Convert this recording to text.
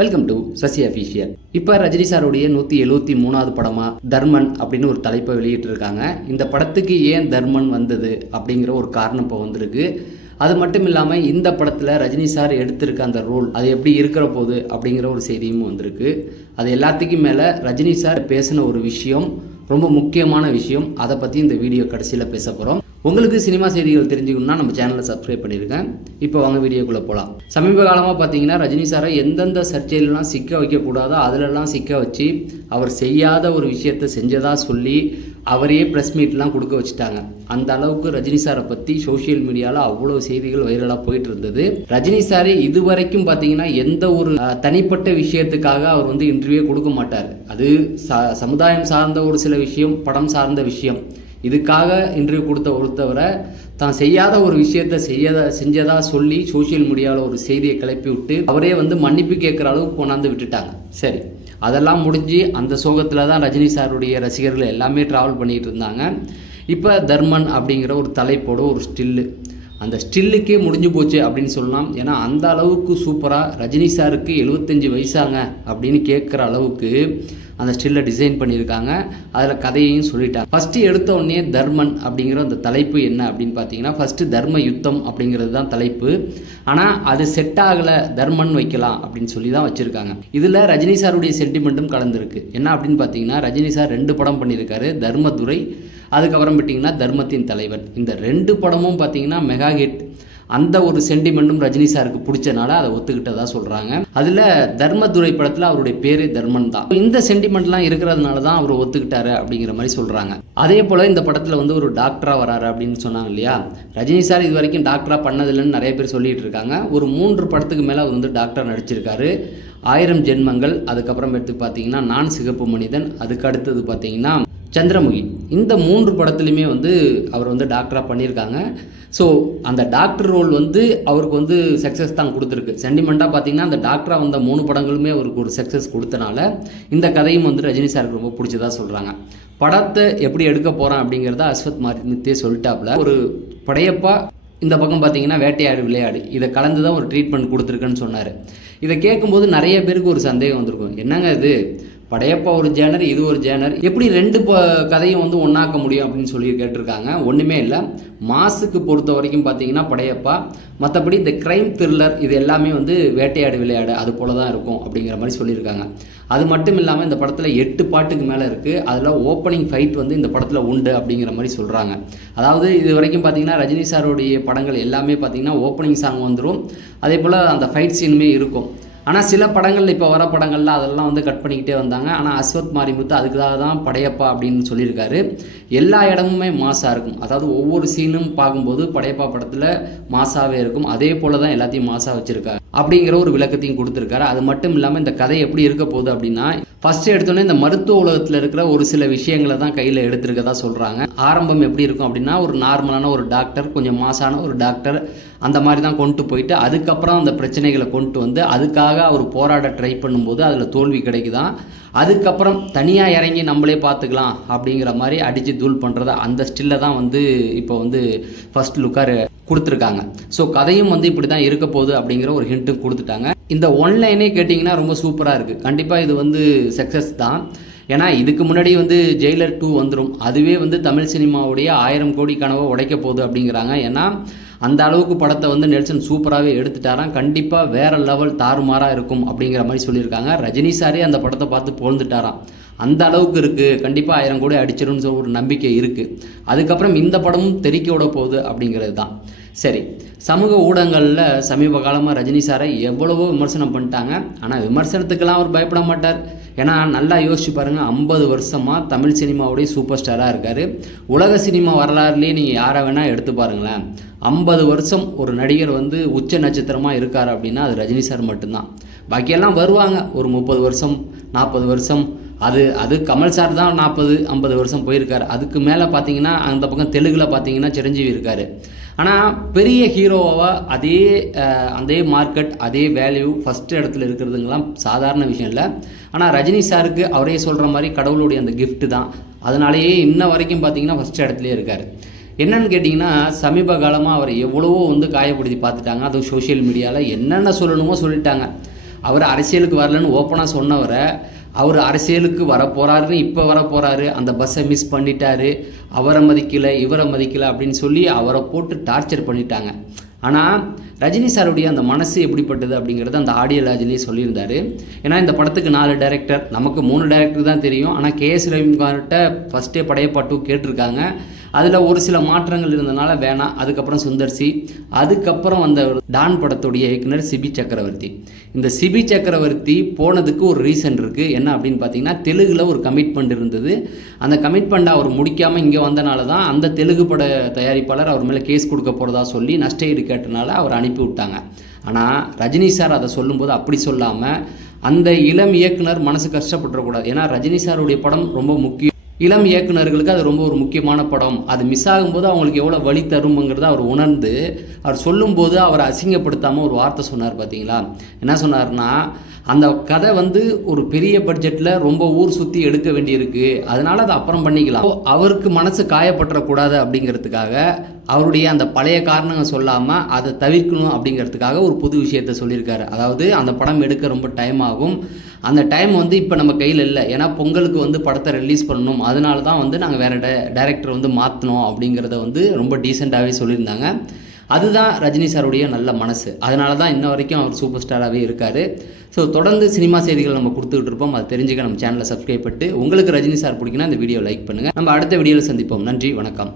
Welcome to Sasi official. இப்போ ரஜினி சாருடைய 173வது படமாக தர்மன் அப்படின்னு ஒரு தலைப்பை வெளியிட்டிருக்காங்க. இந்த படத்துக்கு ஏன் தர்மன் வந்தது அப்படிங்கிற ஒரு காரணம் இப்போ வந்திருக்கு. அது மட்டும் இல்லாமல் இந்த படத்தில் ரஜினி சார் எடுத்திருக்க அந்த ரோல் அது எப்படி இருக்கிற போது அப்படிங்கிற ஒரு செய்தியும் வந்திருக்கு. அது எல்லாத்துக்கும் மேலே ரஜினி சார் பேசின ஒரு விஷயம் ரொம்ப முக்கியமான விஷயம். அதை பற்றி இந்த வீடியோ கடைசியில் பேச போகிறோம். உங்களுக்கு சினிமா செய்திகள் தெரிஞ்சுக்கணும்னா நம்ம சேனலை சப்ஸ்கிரைப் பண்ணியிருக்கேன். இப்போ வாங்க வீடியோக்குள்ளே போகலாம். சமீப காலமாக பார்த்தீங்கன்னா ரஜினி சாரை எந்தெந்த சர்ச்சையிலலாம் சிக்க வைக்கக்கூடாதோ அதிலெல்லாம் சிக்க வச்சு அவர் செய்யாத ஒரு விஷயத்தை செஞ்சதாக சொல்லி அவரையே ப்ரெஸ் மீட்லாம் கொடுக்க வச்சுட்டாங்க. அந்த அளவுக்கு ரஜினி சாரை பற்றி சோஷியல் மீடியாவில் அவ்வளோ செய்திகள் வைரலாக போயிட்டு இருந்தது. ரஜினி சார் இதுவரைக்கும் பார்த்தீங்கன்னா எந்த ஒரு தனிப்பட்ட விஷயத்துக்காக அவர் வந்து இன்டர்வியூ கொடுக்க மாட்டார். அது சமுதாயம் சார்ந்த ஒரு சில விஷயம், படம் சார்ந்த விஷயம், இதுக்காக இன்டர்வியூ ஒருத்தவரை தான் செய்யாத ஒரு விஷயத்தை செஞ்சதா சொல்லி சோஷியல் மீடியாவில் ஒரு செய்தியை கிளப்பி விட்டு அவரே வந்து மன்னிப்பு கேட்குற அளவுக்கு கொண்டாந்து விட்டுட்டாங்க. சரி, அதெல்லாம் முடிஞ்சு அந்த சோகத்தில் தான் ரஜினி சாருடைய ரசிகர்கள் எல்லாமே ட்ராவல் பண்ணிகிட்டு இருந்தாங்க. இப்போ தர்மன் அப்படிங்கிற ஒரு தலைப்போட ஒரு ஸ்டில்லு, அந்த ஸ்டில்லுக்கே முடிஞ்சு போச்சு அப்படின்னு சொல்லலாம். ஏன்னா அந்த அளவுக்கு சூப்பராக ரஜினி சாருக்கு 75 வயசாங்க அப்படின்னு கேட்குற அளவுக்கு அந்த ஸ்டில்லை டிசைன் பண்ணியிருக்காங்க. அதில் கதையையும் சொல்லிட்டாங்க. ஃபஸ்ட்டு எடுத்த உடனே தர்மன் அப்படிங்கிற அந்த தலைப்பு என்ன அப்படின்னு பார்த்தீங்கன்னா ஃபஸ்ட்டு தர்ம யுத்தம் அப்படிங்கிறது தான் தலைப்பு. ஆனால் அது செட் ஆகலை, தர்மன் வைக்கலாம் அப்படின்னு சொல்லி தான் வச்சுருக்காங்க. இதில் ரஜினி சாருடைய சென்டிமெண்ட்டும் கலந்துருக்கு. என்ன அப்படின்னு பார்த்தீங்கன்னா ரஜினி சார் 2 படம் பண்ணியிருக்காரு, தர்மதுரை, அதுக்கப்புறம் பார்த்தீங்கன்னா தர்மத்தின் தலைவன். இந்த 2 படமும் பார்த்தீங்கன்னா மெகா ஹிட். அந்த ஒரு சென்டிமெண்ட்டும் ரஜினி சாருக்கு பிடிச்சனால அதை ஒத்துக்கிட்டதா சொல்கிறாங்க. அதில் தர்மதுரை படத்தில் அவருடைய பேரே தர்மன் தான். இந்த சென்டிமெண்ட்லாம் இருக்கிறதுனால தான் அவர் ஒத்துக்கிட்டாரு அப்படிங்கிற மாதிரி சொல்கிறாங்க. அதே போல் இந்த படத்தில் வந்து ஒரு டாக்டராக வராரு அப்படின்னு சொன்னாங்க இல்லையா. ரஜினி சார் இது வரைக்கும் டாக்டராக பண்ணதில்லைன்னு நிறைய பேர் சொல்லிட்டு இருக்காங்க. ஒரு 3 படத்துக்கு மேலே அவர் வந்து டாக்டர் நடிச்சிருக்காரு. 1000 ஜென்மங்கள், அதுக்கப்புறம் எடுத்து பார்த்தீங்கன்னா நான் சிகப்பு மனிதன், அதுக்கு அடுத்தது பார்த்தீங்கன்னா சந்திரமுகி. இந்த 3 படத்துலையுமே வந்து அவர் வந்து டாக்டராக பண்ணியிருக்காங்க. ஸோ அந்த டாக்டர் ரோல் வந்து அவருக்கு வந்து சக்ஸஸ் தான் கொடுத்துருக்கு. சென்டிமெண்ட்டாக பார்த்தீங்கன்னா அந்த டாக்டராக வந்த 3 படங்களுமே அவருக்கு ஒரு சக்ஸஸ் கொடுத்தனால இந்த கதையும் வந்து ரஜினி சாருக்கு ரொம்ப பிடிச்சதா சொல்கிறாங்க. படத்தை எப்படி எடுக்க போகிறான் அப்படிங்கிறத அஸ்வத் மாரிமுத்தே சொல்லிட்டாப்புல. ஒரு படையப்பா, இந்த பக்கம் பார்த்தீங்கன்னா வேட்டையாடு விளையாடு, இதை கலந்து தான் ஒரு ட்ரீட்மெண்ட் கொடுத்துருக்குன்னு சொன்னார். இதை கேட்கும்போது நிறைய பேருக்கு ஒரு சந்தேகம் வந்திருக்கும். என்னங்க இது, படையப்பா ஒரு ஜேனர், இது ஒரு ஜேனர், எப்படி 2 கதையும் வந்து ஒன்றாக்க முடியும் அப்படின்னு சொல்லி கேட்டிருக்காங்க. ஒன்றுமே இல்லை. மாசுக்கு பொறுத்த வரைக்கும் பார்த்தீங்கன்னா படையப்பா, மற்றபடி இந்த க்ரைம் த்ரில்லர் இது எல்லாமே வந்து வேட்டையாடு விளையாடு அது போல தான் இருக்கும் அப்படிங்கிற மாதிரி சொல்லியிருக்காங்க. அது மட்டும் இல்லாமல் இந்த படத்தில் 8 பாட்டுக்கு மேலே இருக்குது. அதில் ஓப்பனிங் ஃபைட் வந்து இந்த படத்தில் உண்டு அப்படிங்கிற மாதிரி சொல்கிறாங்க. அதாவது இது வரைக்கும் பார்த்தீங்கன்னா ரஜினி சாருடைய படங்கள் எல்லாமே பார்த்தீங்கன்னா ஓப்பனிங் சாங் வந்துடும், அதே போல் அந்த ஃபைட் சீனுமே இருக்கும். ஆனால் சில படங்கள், இப்போ வர படங்களில் அதெல்லாம் வந்து கட் பண்ணிக்கிட்டே வந்தாங்க. ஆனால் அஸ்வத் மாரிமுத்து அதுக்காக தான் படையப்பா அப்படின்னு சொல்லியிருக்காரு. எல்லா இடமுமே மாசாக இருக்கும். அதாவது ஒவ்வொரு சீனும் பார்க்கும்போது படையப்பா படத்தில் மாசாவே இருக்கும். அதே போல் தான் எல்லாத்தையும் மாசாக வச்சுருக்காரு அப்படிங்கிற ஒரு விளக்கத்தையும் கொடுத்துருக்காரு. அது மட்டும் இல்லாமல் இந்த கதை எப்படி இருக்க போகுது அப்படின்னா ஃபஸ்ட்டு எடுத்தோன்னே இந்த மருத்துவ உலகத்தில் இருக்கிற ஒரு சில விஷயங்களை தான் கையில் எடுத்துருக்கதா சொல்கிறாங்க. ஆரம்பம் எப்படி இருக்கும் அப்படின்னா ஒரு நார்மலான ஒரு டாக்டர், கொஞ்சம் மாசான ஒரு டாக்டர், அந்த மாதிரி தான் கொண்டு போயிட்டு அதுக்கப்புறம் அந்த பிரச்சனைகளை கொண்டு வந்து அதுக்காக அவர் போராட ட்ரை பண்ணும்போது அதில் தோல்வி கிடைக்குதான். அதுக்கப்புறம் தனியாக இறங்கி நம்மளே பார்த்துக்கலாம் அப்படிங்கிற மாதிரி அடித்து தூள் பண்ணுறத அந்த ஸ்டில்லை தான் வந்து இப்போ வந்து ஃபஸ்ட் லுக்காக கொடுத்துருக்காங்க. ஸோ கதையும் வந்து இப்படி தான் இருக்க போகுது அப்படிங்கிற ஒரு ஹிண்ட்டும் கொடுத்துட்டாங்க. இந்த ஒன்லைனே கேட்டிங்கன்னா ரொம்ப சூப்பராக இருக்குது. கண்டிப்பாக இது வந்து சக்ஸஸ் தான். ஏன்னா இதுக்கு முன்னாடி வந்து ஜெயிலர் 2 வந்துடும். அதுவே வந்து தமிழ் சினிமாவுடைய 1000 கோடி கனவை உடைக்க போகுது அப்படிங்கிறாங்க. ஏன்னா அந்த அளவுக்கு படத்தை வந்து நெல்சன் சூப்பராகவே எடுத்துட்டாராம். கண்டிப்பாக வேறு லெவல் தாறுமாறாக இருக்கும் அப்படிங்கிற மாதிரி சொல்லியிருக்காங்க. ரஜினி சாரே அந்த படத்தை பார்த்து புகழ்ந்துட்டாராம். அந்த அளவுக்கு இருக்குது. கண்டிப்பாக 1000 கோடி அடிச்சிரும்னு ஒரு நம்பிக்கை இருக்குது. அதுக்கப்புறம் இந்த படமும் தெறிக்க விட போகுது அப்படிங்கிறது தான். சரி, சமூக ஊடகங்களில் சமீப காலமாக ரஜினி சாரை எவ்வளவோ விமர்சனம் பண்ணிட்டாங்க. ஆனால் விமர்சனத்துக்கெல்லாம் அவர் பயப்பட மாட்டார். ஏன்னா நல்லா யோசிச்சு பாருங்கள், 50 வருஷமாக தமிழ் சினிமாவுடைய சூப்பர் ஸ்டாராக இருக்கார். உலக சினிமா வரலாறுலேயே நீங்கள் யாரை வேணால் எடுத்து பாருங்களேன். 50 வருஷம் ஒரு நடிகர் வந்து உச்ச நட்சத்திரமாக இருக்கார் அப்படின்னா அது ரஜினி சார் மட்டும்தான். பாக்கியெல்லாம் வருவாங்க ஒரு 30 வருஷம் 40 வருஷம். அது கமல் சார் தான் 40-50 வருஷம் போயிருக்காரு. அதுக்கு மேலே பார்த்தீங்கன்னா அந்த பக்கம் தெலுங்கில் பார்த்தீங்கன்னா சிரஞ்சீவி இருக்கார். ஆனால் பெரிய ஹீரோவாக அதே மார்க்கெட், அதே வேல்யூ, ஃபஸ்ட்டு இடத்துல இருக்கிறதுங்களாம் சாதாரண விஷயம் இல்லை. ஆனால் ரஜினி சாருக்கு அவரே சொல்கிற மாதிரி கடவுளுடைய அந்த கிஃப்ட்டு தான். அதனாலேயே இன்ன வரைக்கும் பார்த்தீங்கன்னா ஃபஸ்ட்டு இடத்துலேயே இருக்கார். என்னன்னு கேட்டிங்கன்னா சமீப காலமாக அவர் எவ்வளவோ வந்து காயப்படுத்தி பார்த்துட்டாங்க. அதுவும் சோஷியல் மீடியாவில் என்னென்ன சொல்லணுமோ சொல்லிட்டாங்க. அவர் அரசியலுக்கு வரலன்னு ஓப்பனாக சொன்னவரை அவர் அரசியலுக்கு வரப்போகிறாருன்னு இப்போ வரப்போகிறாரு, அந்த பஸ்ஸை மிஸ் பண்ணிட்டாரு, அவரை மதிக்கலை இவரை மதிக்கலை அப்படின்னு சொல்லி அவரை போட்டு டார்ச்சர் பண்ணிட்டாங்க. ஆனால் ரஜினி சாருடைய அந்த மனசு எப்படிப்பட்டது அப்படிங்கிறது அந்த ஆடியோ லாஜிலேயே சொல்லியிருந்தார். ஏன்னா இந்த படத்துக்கு 4 டைரக்டர், நமக்கு 3 டைரக்டர் தான் தெரியும். ஆனால் கேஎஸ் ரவிக்குமார்கிட்ட ஃபஸ்ட்டே படையப்பா 2 கேட்டிருக்காங்க. அதில் ஒரு சில மாற்றங்கள் இருந்தனால வேணாம். அதுக்கப்புறம் சுந்தர்சி, அதுக்கப்புறம் வந்த டான் படத்துடைய இயக்குனர் சிபி சக்கரவர்த்தி. இந்த சிபி சக்கரவர்த்தி போனதுக்கு ஒரு ரீசன் இருக்குது. என்ன அப்படின்னு பார்த்தீங்கன்னா, தெலுங்கில் ஒரு கமிட்மெண்ட் இருந்தது. அந்த கமிட்மெண்ட்டை அவர் முடிக்காமல் இங்கே வந்தனால தான் அந்த தெலுங்கு பட தயாரிப்பாளர் அவர் மேலே கேஸ் கொடுக்க போகிறதா சொல்லி நஷ்ட ஈடு கேட்டனால அவர் அனுப்பி விட்டாங்க. ஆனால் ரஜினி சார் அதை சொல்லும்போது அப்படி சொல்லாமல் அந்த இளம் இயக்குனர் மனசு கஷ்டப்பட்டுறக்கூடாது. ஏன்னா ரஜினி சாருடைய படம் ரொம்ப முக்கியம், இளம் இயக்குனர்களுக்கு அது ரொம்ப ஒரு முக்கியமான படம். அது மிஸ் ஆகும்போது அவங்களுக்கு எவ்வளோ வலி தரும்ங்கிறத அவர் உணர்ந்து அவர் சொல்லும்போது அவரை அசிங்கப்படுத்தாமல் ஒரு வார்த்தை சொன்னார். பார்த்தீங்களா என்ன சொன்னார்னா, அந்த கதை ஒரு பெரிய பட்ஜெட்டில் ரொம்ப ஊர் சுற்றி எடுக்க வேண்டியிருக்கு, அதனால் அதை அப்புறம் பண்ணிக்கலாம். அவருக்கு மனசு காயப்பட்டுறக்கூடாது அப்படிங்கிறதுக்காக அவருடைய அந்த பழைய காரணங்கள் சொல்லாமல் அதை தவிர்க்கணும் அப்படிங்கிறதுக்காக ஒரு புது விஷயத்தை சொல்லியிருக்காரு. அதாவது அந்த படம் எடுக்க ரொம்ப டைம் ஆகும், அந்த டைம் இப்போ நம்ம கையில் இல்லை, ஏன்னா பொங்கலுக்கு படத்தை ரிலீஸ் பண்ணணும், அதனால தான் நாங்கள் வேறு டைரக்டர் மாற்றணும் அப்படிங்கிறத ரொம்ப டீசெண்டாகவே சொல்லியிருந்தாங்க. அதுதான் ரஜினி சாருடைய நல்ல மனசு. அதனால தான் இன்ன வரைக்கும் அவர் சூப்பர் ஸ்டாராகவே இருக்கார். ஸோ தொடர்ந்து சினிமா செய்திகள் நம்ம கொடுத்துக்கிட்டு இருப்போம். அதை தெரிஞ்சுக்க நம்ம சேனலை சப்ஸ்கிரைப் பண்ணிட்டு, உங்களுக்கு ரஜினி சார் பிடிக்குன்னா இந்த வீடியோ லைக் பண்ணுங்கள். நம்ம அடுத்த வீடியோவில் சந்திப்போம். நன்றி, வணக்கம்.